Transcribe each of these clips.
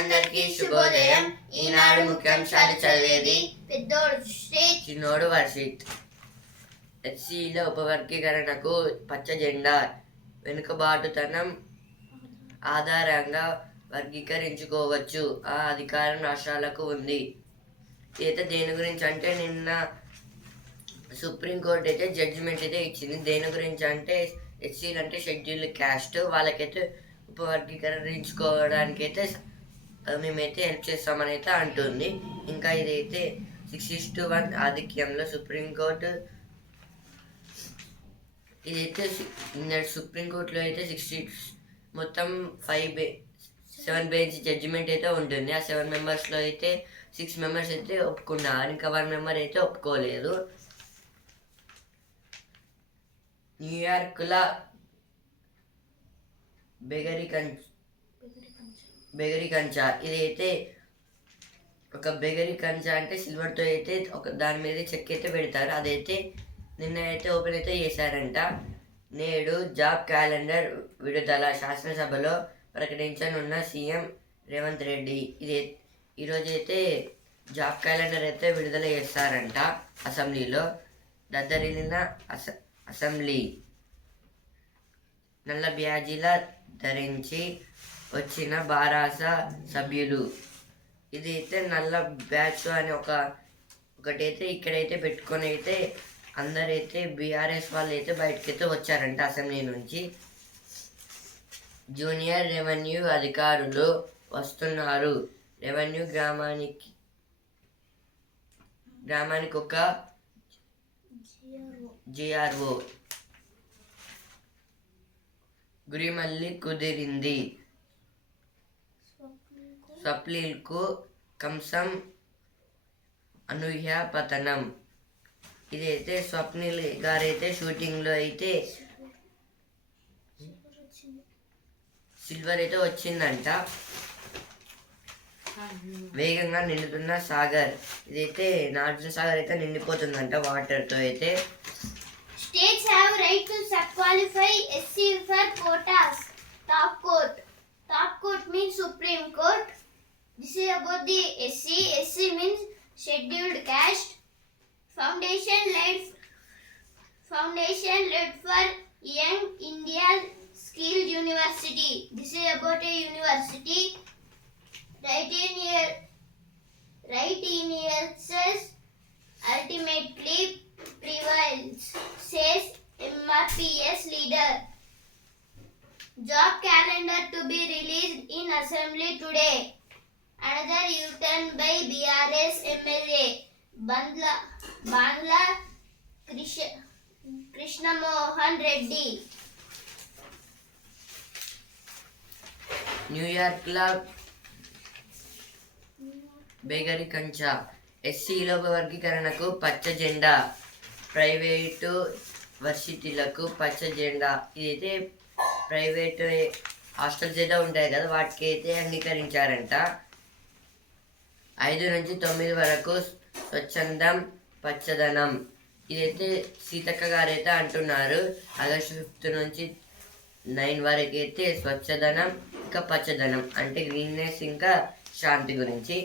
ప్రేక్షకులందరికీ శుభోదయం. ఈనాడు ముఖ్యాంశాలు చదివేది పెద్దోడు చిన్నోడు వర్షిత్ హెచ్సిలో ఉపవర్గీకరణకు పచ్చ జెండా వెనుకబాటుతనం ఆధారంగా వర్గీకరించుకోవచ్చు. ఆ అధికారం రాష్ట్రాలకు ఉంది. అయితే దేని గురించి అంటే నిన్న సుప్రీంకోర్టు అయితే జడ్జిమెంట్ అయితే ఇచ్చింది. దేని గురించి అంటే ఎస్సీలు అంటే షెడ్యూల్ క్యాస్ట్ వాళ్ళకైతే ఉపవర్గీకరించుకోవడానికి అయితే మేమైతే హెల్ప్ చేస్తామని అయితే అంటుంది. ఇంకా ఇదైతే సిక్స్ టు వన్ ఆధిక్యంలో సుప్రీంకోర్టు ఇదైతే సి- సుప్రీంకోర్టులో అయితే సిక్స్టీ మొత్తం five by seven bench judgement అయితే ఉంటుంది. ఆ సెవెన్ మెంబర్స్లో అయితే సిక్స్ మెంబర్స్ అయితే ఒప్పుకున్నారు. ఇంకా వన్ మెంబర్ అయితే ఒప్పుకోలేదు. న్యూయార్క్లో బెగరి కం బెగరి కంచా. ఇదైతే ఒక బెగరి కంచా అంటే సిల్వర్తో అయితే ఒక దాని మీద చెక్ అయితే పెడతారు. అదైతే నిన్న అయితే ఓపెన్ అయితే చేశారంట. నేడు జాబ్ క్యాలెండర్ విడుదల. శాసనసభలో ప్రకటించనున్న సీఎం రేవంత్ రెడ్డి. ఇది ఈరోజు అయితే జాబ్ క్యాలెండర్ అయితే విడుదల చేస్తారంట అసెంబ్లీలో. దద్దరిల్లిన అస అసెంబ్లీ నల్ల బ్యాజీల ధరించి వచ్చిన బారాస సభ్యులు. ఇది అయితే నల్ల బ్యాచ్ అని ఒక ఒకటైతే ఇక్కడైతే పెట్టుకొని అయితే అందరైతే బీఆర్ఎస్ వాళ్ళు అయితే బయటకైతే వచ్చారంట అసెంబ్లీ నుంచి. జూనియర్ రెవెన్యూ అధికారులు వస్తున్నారు. రెవెన్యూ గ్రామానికి గ్రామానికి ఒక జిఆర్ఓ. గురిమల్లి కుదిరింది. స్వప్నిల్కు కంసం అనూహ్య పతనం. ఇదైతే స్వప్నిల్ గారైతే షూటింగ్లో అయితే సిల్వర్ అయితే వచ్చిందంట. వేగంగా నిండుతున్న సాగర్. ఇదైతే నాగార్జున సాగర్ అయితే నిండిపోతుందంట వాటర్తో అయితే. States have right to sub qualify SC for quotas. Top court. Top court means supreme court. This is about the SC. SC means scheduled caste. Foundation led Foundation led for Young India Skill University. This is about a university. Right in here. Right in here says ultimately prevails, says MRPS leader. Job calendar to be released in assembly today. Another U-turn by BRS MLA Bandla Bandla Krishnamohan Krishna Mohan Reddy. న్యూయార్క్లో బేగరి కంచా ఎస్సీలో వర్గీకరణకు పచ్చ జెండా. Private వర్సిటీలకు పచ్చ జెండా. ఇదైతే private hostels ఏదో ఉంటాయి కదా వాటికి అయితే అంగీకరించారంట. ఐదు నుంచి తొమ్మిది వరకు స్వచ్ఛందం పచ్చదనం. ఇదైతే సీతక్క గారు అయితే అంటున్నారు. ఆగస్టు ఫిఫ్త్ నుంచి నైన్ వరకు అయితే స్వచ్ఛదనం ఇంకా పచ్చదనం. అంటే గ్రీన్నెస్ ఇంకా శాంతి గురించి.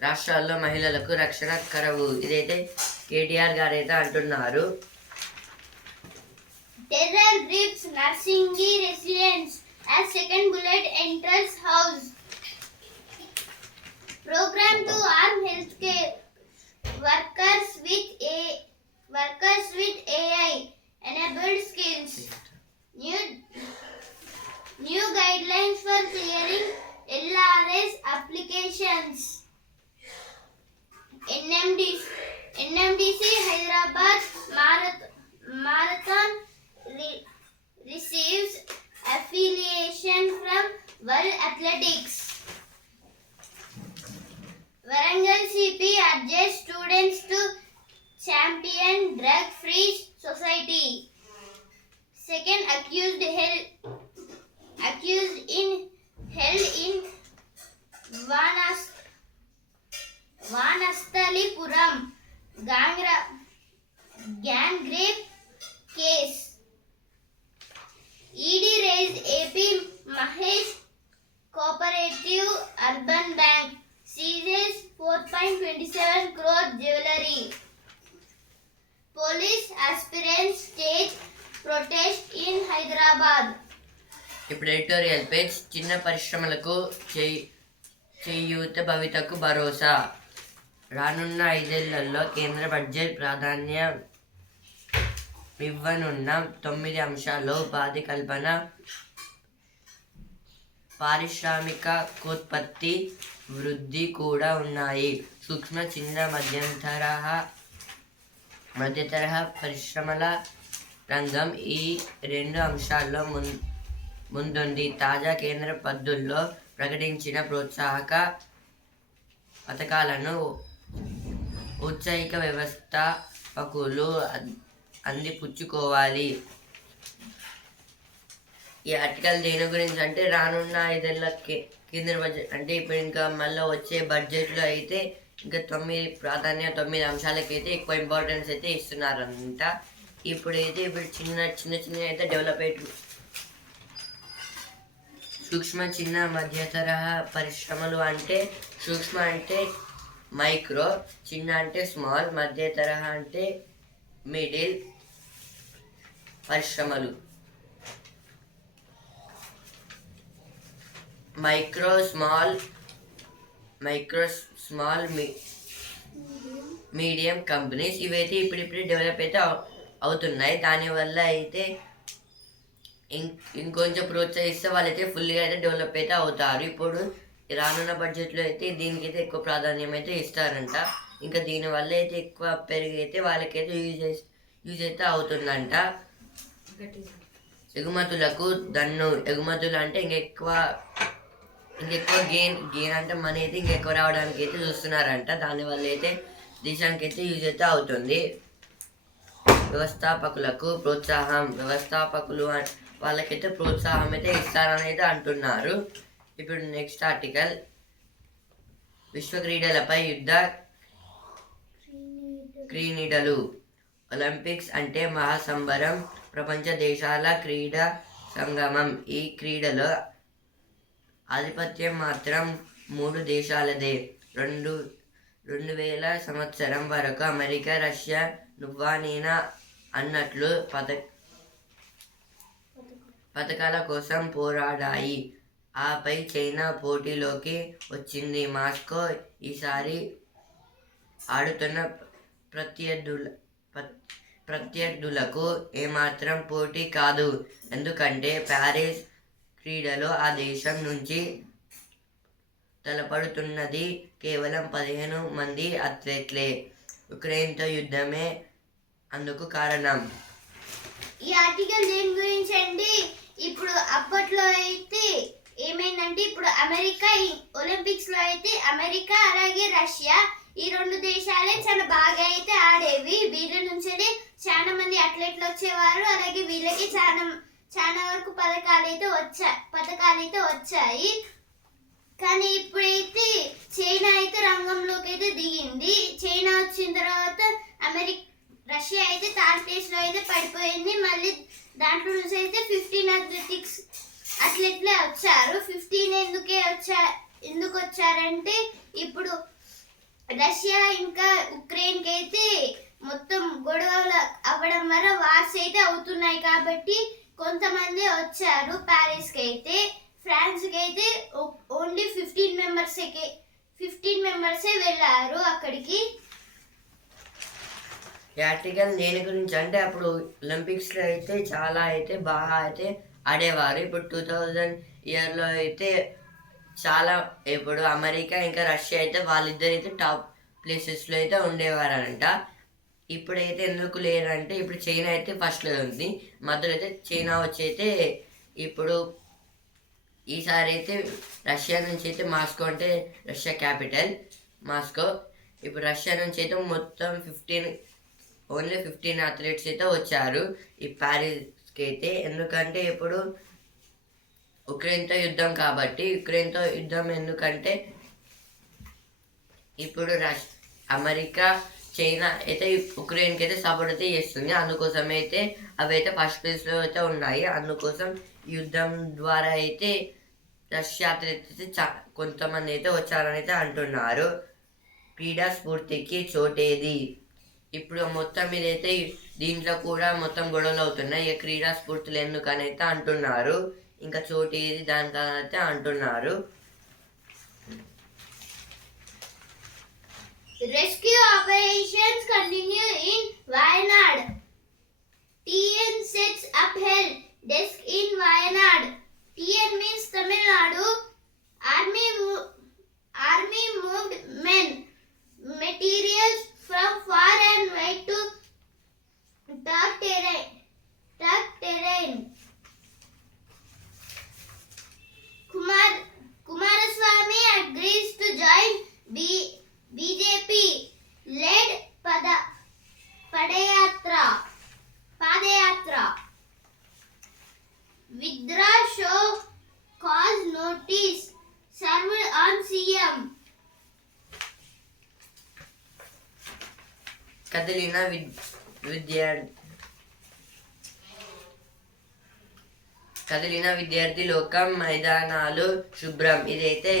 రాష్ట్రాల్లో మహిళలకు రక్షణ కరవు. ఇదైతే కేటీఆర్ గారు అయితే అంటున్నారు Terror as second bullet enters house. Program to arm healthcare workers with a workers with AI enabled skills. New new guidelines for clearing LRS applications. NMDC, NMDC Hyderabad Marath- Marathon re- receives Athletics. పరిశ్రమలకు చేయూత భవితకు భరోసా. రానున్న ఐదేళ్ళలో కేంద్ర budget ప్రాధాన్యం ఇవ్వనున్న తొమ్మిది అంశాల్లో ఉపాధి కల్పన పారిశ్రామిక ఉత్పత్తి వృద్ధి కూడా ఉన్నాయి. సూక్ష్మ చిన్న మధ్యం మధ్యతరహా మధ్య తరహా పరిశ్రమల రంగం ఈ రెండు అంశాల్లో ముం ముందుంది తాజా కేంద్ర పద్ధతుల్లో ప్రకటించిన ప్రోత్సాహక పథకాలను ఔత్సాహిక వ్యవస్థాపకులు అందిపుచ్చుకోవాలి. ఈ ఆర్టికల్ దేని గురించి అంటే రానున్న ఐదేళ్ళ కేంద్ర బడ్జెట్ అంటే ఇప్పుడు ఇంకా మళ్ళీ వచ్చే బడ్జెట్లో అయితే ఇంకా తొమ్మిది ప్రాధాన్య తొమ్మిది అంశాలకైతే ఎక్కువ ఇంపార్టెన్స్ అయితే ఇస్తున్నారంట. ఇప్పుడైతే ఇప్పుడు చిన్న చిన్న చిన్న అయితే డెవలప్ అయ్యి సూక్ష్మ చిన్న మధ్య తరహా పరిశ్రమలు అంటే సూక్ష్మ అంటే మైక్రో చిన్న అంటే స్మాల్ మధ్య తరహా అంటే మిడిల్ పరిశ్రమలు. మైక్రో స్మాల్ మైక్రో స్మాల్ మీ మీడియం కంపెనీస్ ఇవైతే ఇప్పుడిప్పుడు డెవలప్ అయితే అవుతున్నాయి. దానివల్ల అయితే ఇంకొంచెం ప్రోత్సహిస్తే వాళ్ళైతే ఫుల్గా అయితే డెవలప్ అయితే అవుతారు. ఇప్పుడు రానున్న బడ్జెట్లో అయితే దీనికైతే ఎక్కువ ప్రాధాన్యం అయితే ఇస్తారంట. ఇంకా దీనివల్ల అయితే ఎక్కువ పెరిగి అయితే వాళ్ళకైతే యూజ్ యూజ్ అయితే అవుతుందంట. ఎగుమతులకు దన్ను ఎగుమతులు అంటే ఇంకెక్కువ ఇంకెక్కువ గెయిన్ గెయిన్ అంటే మనీ అయితే ఇంకెక్కువ రావడానికి అయితే చూస్తున్నారంట. దానివల్ల అయితే దేశానికి అయితే యూజ్ అయితే అవుతుంది. వ్యవస్థాపకులకు ప్రోత్సాహం వ్యవస్థాపకులు వాళ్ళకైతే ప్రోత్సాహం అయితే ఇస్తారని అయితే అంటున్నారు. ఇప్పుడు నెక్స్ట్ ఆర్టికల్. విశ్వ క్రీడలపై యుద్ధ క్రీడలు ఒలింపిక్స్ అంటే మహాసంబరం. ప్రపంచ దేశాల క్రీడా సంగమం. ఈ క్రీడలో ఆధిపత్యం మాత్రం మూడు దేశాలదే. రెండు రెండు వేల సంవత్సరం వరకు అమెరికా రష్యా నువ్వా నేనా అన్నట్లు పథ పథకాల కోసం పోరాడాయి. ఆపై చైనా పోటీలోకి వచ్చింది. మాస్కో ఈసారి ఆడుతున్న ప్రత్యర్థుల ప్ర- ప్రత్యర్థులకు ఏమాత్రం పోటీ కాదు. ఎందుకంటే ప్యారిస్ క్రీడలో ఆ దేశం నుంచి తలపడుతున్నది కేవలం పదిహేను మంది అథ్లెట్లే. ఉక్రెయిన్తో యుద్ధమే అందుకు కారణం. ఈ ఆర్టికల్ దేని గురించి అండి ఇప్పుడు అప్పట్లో అయితే ఏమైందంటే ఇప్పుడు అమెరికా ఒలింపిక్స్లో అయితే అమెరికా అలాగే రష్యా ఈ రెండు దేశాలే చాలా బాగా అయితే ఆడేవి. వీళ్ళ నుంచి చాలా మంది అథ్లెట్లు వచ్చేవారు. అలాగే వీళ్ళకి చాలా చాలా వరకు పథకాలు అయితే వచ్చా పథకాలు అయితే వచ్చాయి. కానీ ఇప్పుడైతే చైనా అయితే రంగంలోకి అయితే దిగింది. చైనా వచ్చిన తర్వాత అమెరికా రష్యా అయితే థర్డ్ ప్లేస్లో అయితే పడిపోయింది. మళ్ళీ దాంట్లో నుంచి అయితే ఫిఫ్టీన్ అథ్లెటిక్స్ అథ్లెట్లే వచ్చారు. ఫిఫ్టీన్ ఎందుకే వచ్చా ఎందుకు వచ్చారంటే ఇప్పుడు రష్యా ఇంకా ఉక్రెయిన్కి అయితే మొత్తం గొడవలు అవ్వడం వల్ల వార్స్ అయితే అవుతున్నాయి కాబట్టి కొంతమంది వచ్చారు ప్యారిస్కి అయితే. ఫ్రాన్స్కి అయితే ఓన్లీ ఫిఫ్టీన్ మెంబర్సే ఫిఫ్టీన్ మెంబర్సే వెళ్ళారు అక్కడికి. ప్రాక్టికల్ దేని గురించి అంటే అప్పుడు ఒలింపిక్స్లో అయితే చాలా అయితే బాగా అయితే ఆడేవారు. ఇప్పుడు టూ థౌజండ్ ఇయర్లో అయితే చాలా ఇప్పుడు అమెరికా ఇంకా రష్యా అయితే వాళ్ళిద్దరు అయితే టాప్ ప్లేసెస్లో అయితే ఉండేవారంట. ఇప్పుడైతే ఎందుకు లేరంటే ఇప్పుడు చైనా అయితే ఫస్ట్లో ఉంది. మధ్యలో అయితే చైనా వచ్చి అయితే ఇప్పుడు ఈసారి అయితే రష్యా నుంచి అయితే మాస్కో అంటే రష్యా క్యాపిటల్ మాస్కో. ఇప్పుడు రష్యా నుంచి అయితే మొత్తం ఫిఫ్టీన్ ఓన్లీ ఫిఫ్టీన్ అథ్లెట్స్ అయితే వచ్చారు ఈ ప్యారిస్కి అయితే. ఎందుకంటే ఇప్పుడు ఉక్రెయిన్తో యుద్ధం కాబట్టి ఉక్రెయిన్తో యుద్ధం ఎందుకంటే ఇప్పుడు రష్ అమెరికా చైనా అయితే ఉక్రెయిన్కి అయితే సపోర్ట్ అయితే చేస్తుంది. అందుకోసం అయితే అవి అయితే ఫస్ట్ ప్లేస్లో అయితే ఉన్నాయి. అందుకోసం యుద్ధం ద్వారా అయితే రష్యా అథ్లెట్స్ అయితే చా కొంతమంది అయితే వచ్చారని అయితే అంటున్నారు. క్రీడా స్ఫూర్తికి చోటేది. ఇప్పుడు మొత్తం ఇదైతే దీంట్లో కూడా మొత్తం గొడవలు అవుతున్నాయి. ఏ క్రీడా స్ఫూర్తులు ఎందుకనైతే అంటున్నారు. ఇంకా చోటు ఏది దానికైతే అంటున్నారు. Rescue operations continue in Wayanad TN sets up help desk in Wayanad TN means Tamil Nadu army army moved men materials from far and wide to tough terrain. Tough terrain. Kumar Kumaraswamy కదిలిన విద్యార్థి కదిలిన విద్యార్థి లోకం మైదానాలు శుభ్రం. ఇదైతే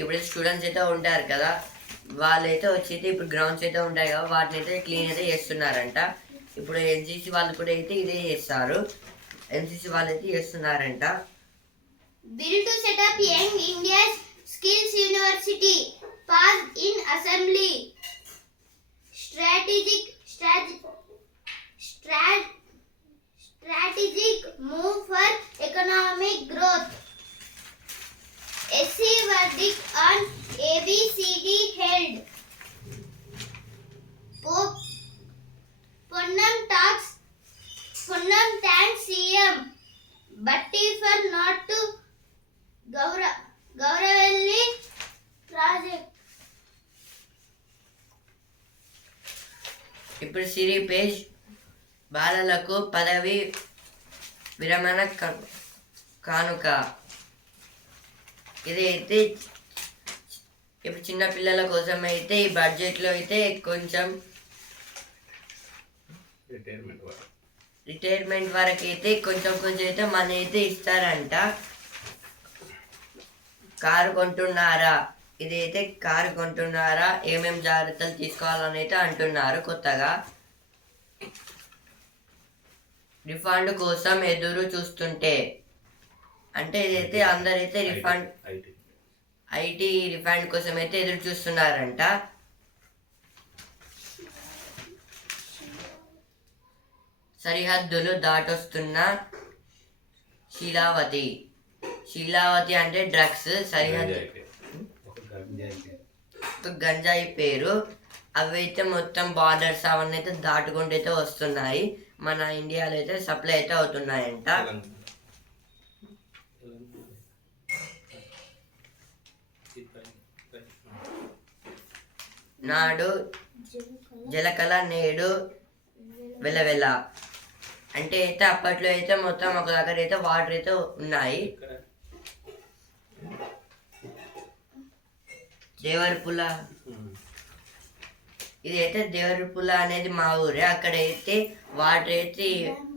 ఇప్పుడు students అయితే ఉంటారు కదా వాళ్ళైతే వచ్చేది ఇప్పుడు గ్రౌండ్స్ అయితే ఉంటాయి కదా వాటిని అయితే క్లీన్ అయితే చేస్తున్నారంట. ఇప్పుడు ఎన్సీసీ వాళ్ళు కూడా అయితే ఇదే చేస్తారు. ఎన్సీసీ వాళ్ళు అయితే చేస్తున్నారంట. Bill to set up Young India's Skills University passed in Strategic strat, strat, strategic move for economic growth. SC verdict on ABCD held. Pope Ponnam talks. Ponnam thanks CM. Batti for not to Gaura Gauravelli ఇప్పుడు సిరి page బాలలకు పదవి విరమణ క- కానుక. ఇది అయితే ఇప్పుడు చిన్న పిల్లల కోసం అయితే ఈ బడ్జెట్లో అయితే కొంచెం రిటైర్మెంట్ వరకు. అయితే కొంచెం కొంచెం అయితే మనీ అయితే ఇస్తారంట. కారు కొంటున్నారా? ఇదైతే కారు కొంటున్నారా? ఏమేం జాగ్రత్తలు తీసుకోవాలని అయితే అంటున్నారు కొత్తగా. రిఫండ్ కోసం ఎదురు చూస్తుంటే. అంటే ఇదైతే అందరైతే రిఫండ్ ఐటీ. ఐటీ రిఫండ్ కోసం అయితే ఎదురు చూస్తున్నారంట. సరిహద్దులు దాటొస్తున్న శీలావతి. శీలావతి అంటే డ్రగ్స్. సరిహద్దు గంజాయి పేరు. అవి అయితే మొత్తం బార్డర్స్ అవన్నీ అయితే దాటుకుంటూ అయితే వస్తున్నాయి. మన ఇండియాలో అయితే సప్లై అయితే అవుతున్నాయంట. నాడు జలకళ నేడు వెలవెల. అంటే అయితే అప్పట్లో అయితే మొత్తం ఒక దగ్గర అయితే వాటర్ అయితే ఉన్నాయి. దేవరపుల ఉమ్. ఇది అయితే దేవరపుల అనేది మా ఊరే అక్కడైతే వాటర్ అయితే. ఉమ్.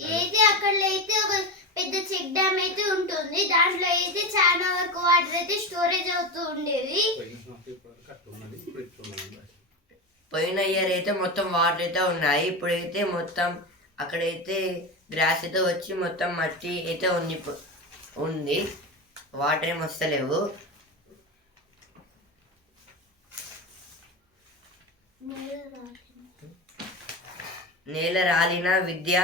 ఇదైతే అక్కడ అయితే ఒక పెద్ద చెక్ డ్యామ్ అయితే ఉంటుంది దాంట్లో అయితే చాలా వరకు వాటర్ అయితే స్టోరేజ్ అవుతూ ఉండేవి పోయిన ఇయర్ అయితే మొత్తం వాటర్ అయితే ఉన్నాయి ఇప్పుడైతే మొత్తం అక్కడైతే గ్రాస్ అయితే వచ్చి మొత్తం మట్టి అయితే ఉంది ఉంది వాటర్ ఏం వస్తలేవు నేల రాలిన విద్య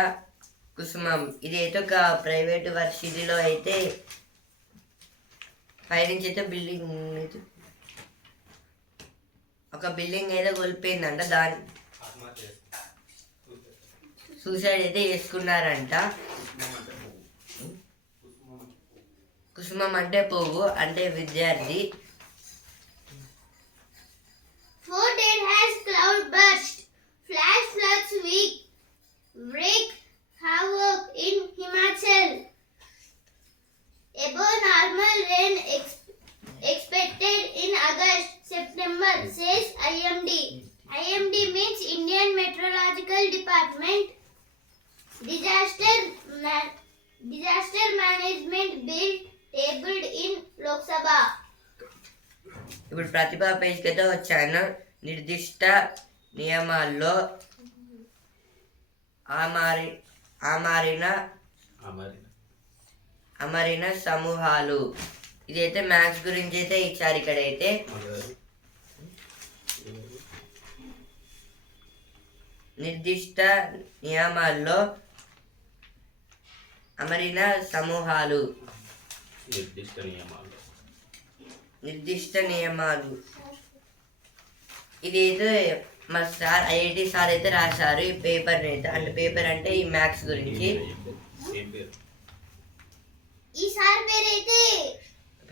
కుసుమం. ఇది అయితే ఒక ప్రైవేట్ వర్సిటీలో అయితే పైనుంచి అయితే బిల్డింగ్ అయితే ఒక బిల్డింగ్ అయితే కోల్పోయిందంట. దాని సూసైడ్ అయితే చేసుకున్నారంట. కుసుమం అంటే పువ్వు. కుసుమం అంటే పువ్వు అంటే విద్యార్థి నిర్దిష్ట నియమాల్లో ఆమారి ఆమారిన అమరి అమరిన సమూహాలు. ఇదైతే మ్యాథ్స్ గురించి అయితే ఇచ్చారు ఇక్కడైతే. అమరి నిర్దిష్ట నియమాల్లో అమరిన సమూహాలు. నిర్దిష్ట నియమాలు నిర్దిష్ట నియమాలు. ఇది అయితే మా సార్ ఐఐటి సార్ అయితే రాశారు. ఈ పేపర్ అయితే అంటే పేపర్ అంటే ఈ మ్యాథ్స్ గురించి. ఈ సార్ పేరైతే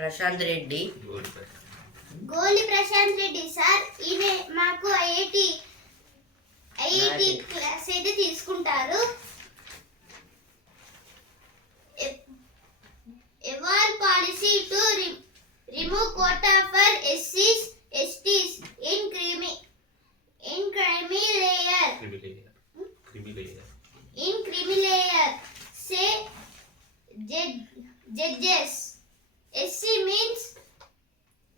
ప్రశాంత్ రెడ్డి. గోలి ప్రశాంత్. రెడ్డి సార్. ఈయన మాకు ఐఐటి ఐఐటి. క్లాస్ అయితే తీసుకుంటారు. ఎవాల్ policy to remove quota for ఎస్సీస్ It is in creamy in creamy layer. Creamy layer. Hmm? Creamy layer. In creamy layer. Say judges. SC means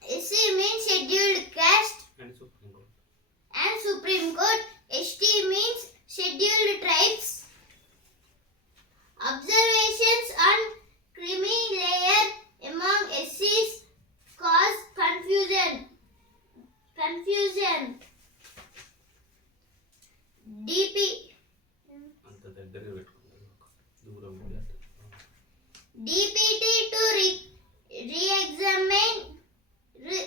SC means scheduled caste and Supreme Court. And Supreme Court. ST means scheduled tribes. Observations on creamy layer among SCs cause confusion. confusion dp dpt to re re-examine re,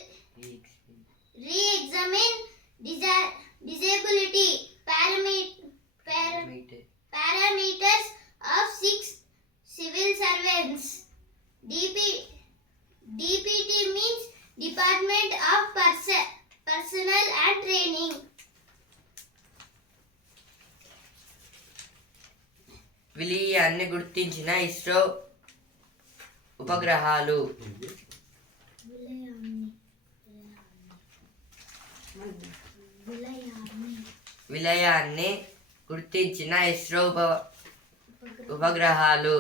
re-examine disa disability paramet par parameters of six civil servants dp dpt means department of person Personnel and Training. విలీయాన్ని గుర్తించిన ఇస్రో ఉపగ్రహాలు. విలయాన్ని గుర్తించిన ఇస్రో ఉప ఉపగ్రహాలు.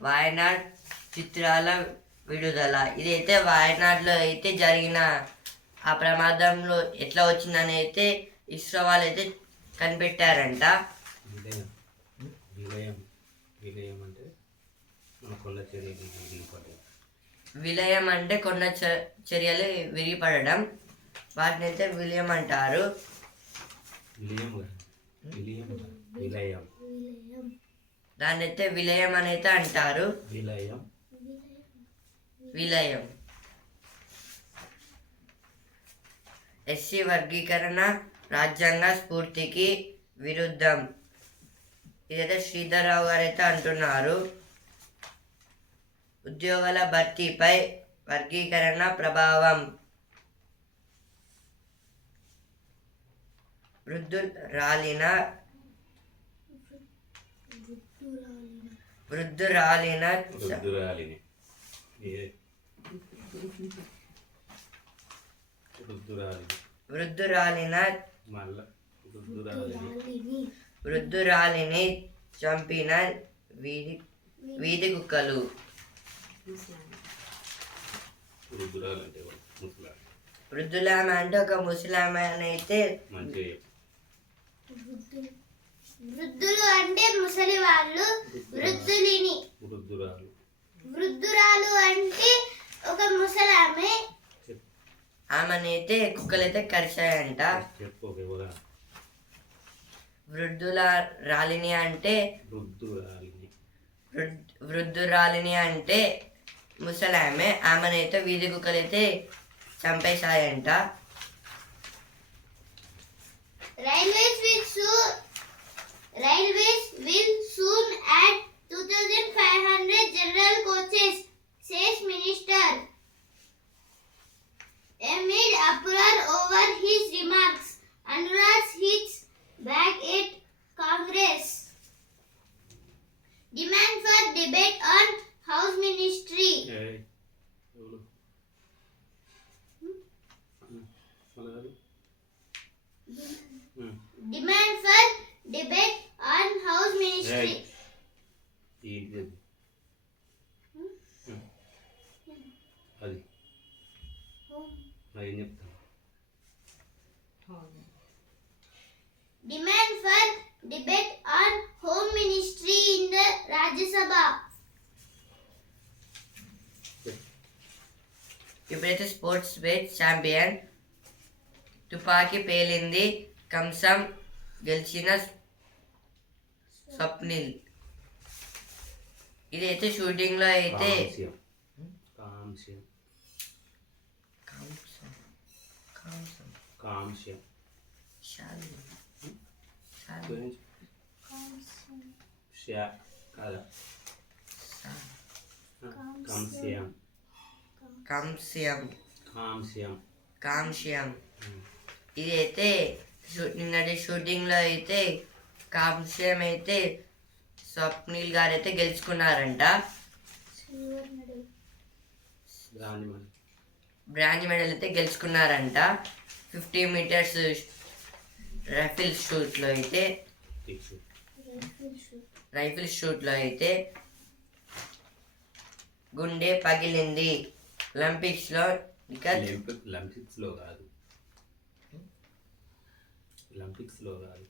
వాయనాడ్ చిత్రాల విడుదల. ఇదైతే వాయనాడ్లో అయితే జరిగిన ఆ ప్రమాదంలో ఎట్లా వచ్చిందని అయితే ఇస్రో వాళ్ళు అయితే కనిపెట్టారంట. విలయం. విలయం. విలయం అంటే మన కొల్ల చర్యలు దిగిపడ్డాయి విలయం అంటే కొండ చ- చర్యలు విరిగిపడడం. వాటిని అయితే విలయం అంటారు. విలయం కాదు. విలయం కాదు. విలయం. దాన్ని అయితే విలయం అని అయితే అంటారు. విలయం. విలయం. ఎస్సీ వర్గీకరణ రాజ్యాంగ స్ఫూర్తికి విరుద్ధం. ఇదైతే శ్రీధర్రావు గారు అయితే అంటున్నారు. ఉద్యోగాల భర్తీపై వర్గీకరణ ప్రభావం. వృద్ధు రాలిన వృద్ధురాలిన రుద్దురాలిని వృద్ధురాలిన. వృద్ధురాలిని చంపిన వీధి వీధి కుక్కలు. వృద్ధులామె అంటే ఒక ముసలామె అయితే వృద్ధులు అంటే ముసలి వాళ్ళు వృద్ధులిని. వృద్ధురాలు. వృద్ధురాలు అంటే ఒక ముసలామె చెప్పు ఆమెని అయితే కుక్కలైతే కరిచాయంట వృద్ధుల రాలిని అంటే వృద్ధురాలిని వృద్- వృద్ధురాలిని అంటే ముసలామె. ఆమెనైతే వీధి కుక్కలైతే చంపేశాయంట. Railways will soon railways will soon add 2500 general coaches says minister Amid uproar over his remarks, Anurag hits back at Congress. Demand for debate on House Ministry. Hey. Hmm? Hmm. Sports page champion తుపాకీ పేలింది. కంసం గెలిచిన స్వప్నిల్. ఇదైతే షూటింగ్లో అయితే కాంస్యం. కాంస్యం. కంసం. కంసం. కాంస్యం. కాంస్యం. ఇదైతే shoe- నిన్నటి షూటింగ్లో అయితే కాంస్యం అయితే స్వప్నిల్ గారు అయితే గెలుచుకున్నారంట బ్రాంజ్ మెడల్. అయితే గెలుచుకున్నారంట. ఫిఫ్టీ మీటర్స్ రైఫిల్ షూట్లో అయితే. రైఫిల్ షూట్లో అయితే గుండె పగిలింది. ఒలింపిక్స్లో ఒలింపిక్స్లో కాదు ఒలింపిక్స్లో కాదు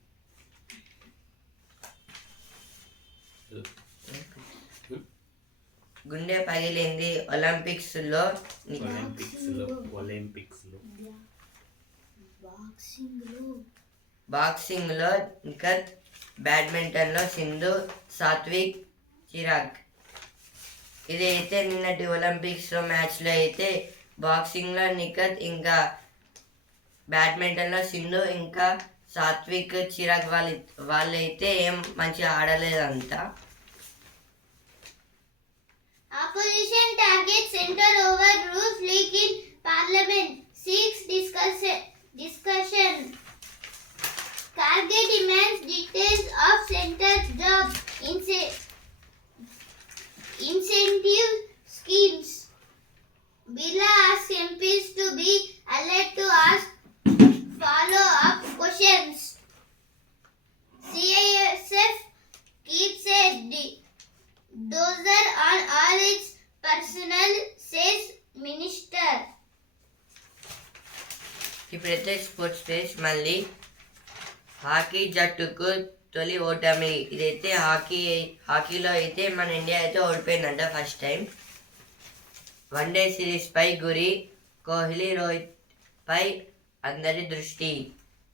గుండె పగిలింది ఒలింపిక్స్లో ని- ఒలింపిక్స్లో ఒలింపిక్స్లో. బాక్సింగ్లో. నిఖత్ బ్యాడ్మింటన్లో సింధు సాత్విక్ చిరాగ్. ఇదైతే నిన్నటి ఒలింపిక్స్లో మ్యాచ్లో అయితే బాక్సింగ్లో నిఖత్ ఇంకా బ్యాడ్మింటన్లో సింధు ఇంకా సాత్విక్ చిరాగ్ వాళ్ళ వాళ్ళైతే ఏం మంచిగా ఆడలేదంతా Opposition targets center over roof leak in parliament. Seeks discussion. Discussion. Karge demands details of center's job ince- incentive schemes. Bila asks MPs to be alert to ask follow-up questions. CISF keeps a di- dozer on all its personnel, says minister. ఇప్పుడైతే sports page మళ్ళీ hockey జట్టుకు తొలి ఓటమి ఇదైతే hockey హాకీలో అయితే మన India అయితే ఓడిపోయిందంట first time one day series పై గురి కోహ్లీ రోహిత్ పై అందరి దృష్టి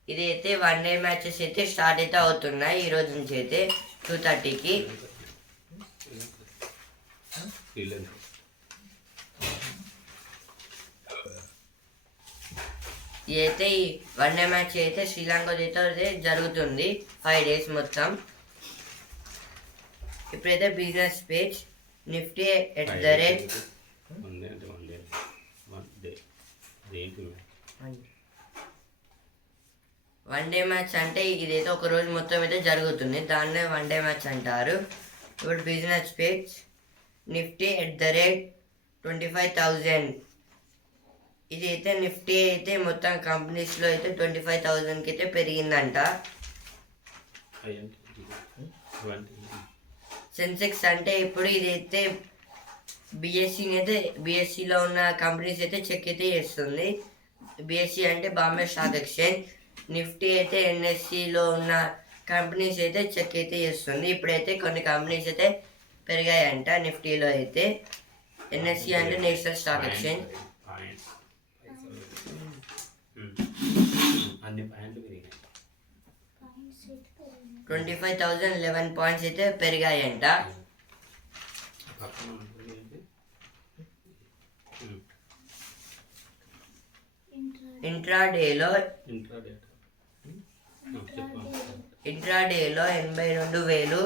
ఇదైతే వన్డే మ్యాచెస్ అయితే స్టార్ట్ అయితే అవుతున్నాయి ఈ రోజు నుంచి అయితే టూ థర్టీకి ఇదైతే ఈ వన్డే మ్యాచ్ అయితే శ్రీలంక జరుగుతుంది ఫైవ్ డేస్ మొత్తం. ఇప్పుడైతే business page Nifty at the rate one day అంటే వన్ డే వన్ డే అదేంటి వన్ డే మ్యాచ్ అంటే ఇదైతే ఒక రోజు మొత్తం అయితే జరుగుతుంది. దాన్నే వన్ డే మ్యాచ్ అంటారు. ఇప్పుడు business page Nifty at the rate twenty five thousand ఇది అయితే నిఫ్టీ అయితే మొత్తం కంపెనీస్లో అయితే ట్వంటీ ఫైవ్ థౌజండ్కి అయితే పెరిగిందంట సెన్సెక్స్ అంటే ఇప్పుడు ఇదైతే బిఎస్సిని అయితే బిఎస్సిలో ఉన్న కంపెనీస్ అయితే చెక్ అయితే చేస్తుంది. బిఎస్సి అంటే బాంబే స్టాక్ ఎక్స్చేంజ్ నిఫ్టీ అయితే ఎన్ఎస్సిలో ఉన్న కంపెనీస్ అయితే చెక్ అయితే చేస్తుంది. ఇప్పుడైతే కొన్ని కంపెనీస్ అయితే పెరిగాయంట నిఫ్టీలో అయితే. ఎన్ఎస్సి అంటే national stock exchange twenty five thousand eleven points అయితే పెరిగాయంట పక్కన ఉంటుంది ఏంటి ఇంట్రాడేలో ఇంట్రాడేలో. ఎనభై రెండు వేలు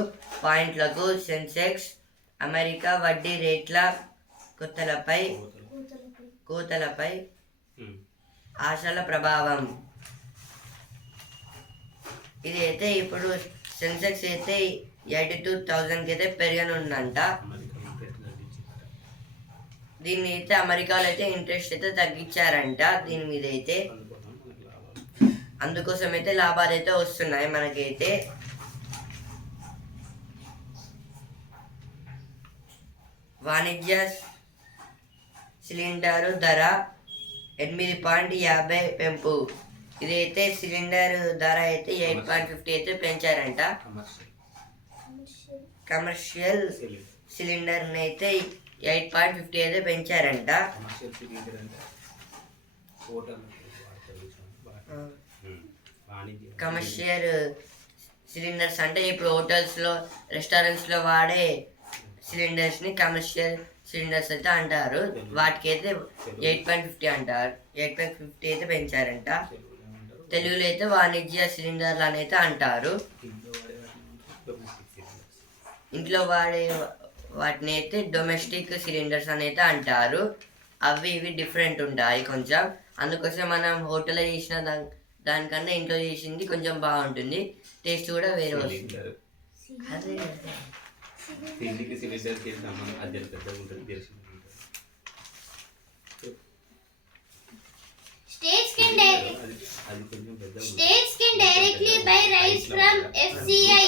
పాయింట్లకు సెన్సెక్స్ అమెరికా వడ్డీ రేట్ల కొత్తలపై కూతలపై ఆశల ప్రభావం. ఇది అయితే ఇప్పుడు సెన్సెక్స్ అయితే ఎయిటీ టూ థౌజండ్కి అయితే పెరగనుందంట దీన్ని అయితే అమెరికాలో అయితే ఇంట్రెస్ట్ అయితే తగ్గించారంట. దీని మీద అయితే అందుకోసం అయితే లాభాలు అయితే వస్తున్నాయి మనకైతే. వాణిజ్య సిలిండరు ధర ఎనిమిది పాయింట్ యాభై పెంపు. ఇదైతే సిలిండర్ ధర అయితే ఎయిట్ పాయింట్ ఫిఫ్టీ అయితే పెంచారంట. కమర్షియల్. Commercial cylinder. సిలిండర్ని అయితే ఎయిట్ పాయింట్ ఫిఫ్టీ అయితే పెంచారంట. కమర్షియల్ సిలిండర్స్ అంటే ఇప్పుడు హోటల్స్లో రెస్టారెంట్స్లో వాడే సిలిండర్స్ని కమర్షియల్ సిలిండర్స్ అయితే అంటారు. వాటికి అయితే ఎయిట్ పాయింట్ ఫిఫ్టీ అంటారు. ఎయిట్ పాయింట్ ఫిఫ్టీ అయితే పెంచారంట. తెలుగులో అయితే వాణిజ్య సిలిండర్లు అని అయితే అంటారు. ఇంట్లో వాడే వాటిని అయితే డొమెస్టిక్ సిలిండర్స్ అని అయితే అంటారు. అవి ఇవి డిఫరెంట్ ఉంటాయి కొంచెం. అందుకోసం మనం హోటల్లో చేసిన దాని దానికన్నా ఇంట్లో చేసింది కొంచెం బాగుంటుంది. టేస్ట్ కూడా వేరే వస్తుంది. సిలిండర్. అదే అదే. తిండికి సిలిండర్కి సంబంధం అది ఎంత పెద్దగా ఉంటుంది తెలిసి ఉంటుంది States can di- అది అది కొంచెం పెద్దగా ఉంటుంది. states can directly buy rice from FCI,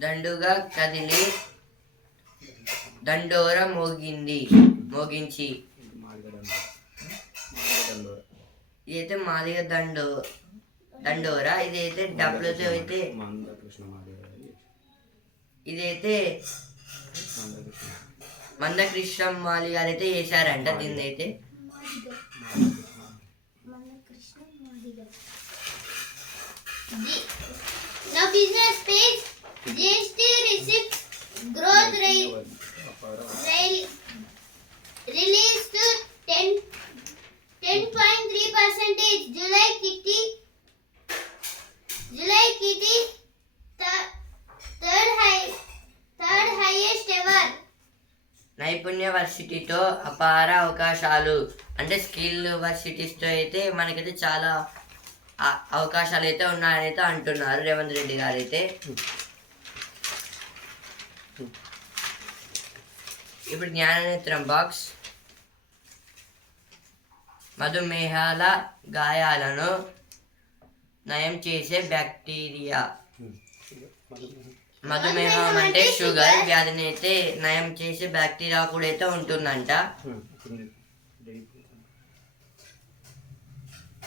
దండుగా కదిలి దండోర మోగింది. మోగించి. ఇదైతే మాదిగ దండో దండోరా? ఇదైతే డబ్బులతో అయితే ఇదైతే మందకృష్ణ మందకృష్ణ మాలి గారు అయితే చేశారంట దీన్ని అయితే Now GST receipts growth rate rail released to 10 10.3 percentage July kitty July kitty third, third high third highest ever నైపుణ్య వర్సిటీతో అపార అవకాశాలు అంటే స్కిల్ వర్సిటీస్తో అయితే మనకైతే చాలా అవకాశాలు అయితే ఉన్నాయని అయితే అంటున్నారు రేవంత్ రెడ్డి గారు అయితే ఇప్పుడు జ్ఞాననేత్రం బాక్స్ మధుమేహాల గాయాలను నయం చేసే బ్యాక్టీరియా మధుమేహం అంటే షుగర్ వ్యాధిని అయితే నయం చేసే బ్యాక్టీరియా కూడా అయితే ఉంటుందంట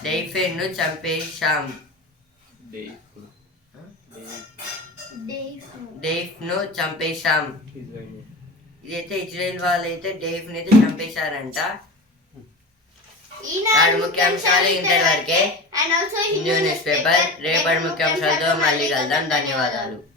డైఫెన్ను చంపేశాం డైఫ్ను చంపేశాం. ఇదైతే ఇజ్రాయెల్ వాళ్ళు అయితే డైఫ్ని అయితే చంపేశారంట. ఈనాడు ముఖ్యాంశాలు and also Hindu news paper రేపటి ముఖ్యాంశాలతో మళ్ళీ కలుద్దాం. ధన్యవాదాలు.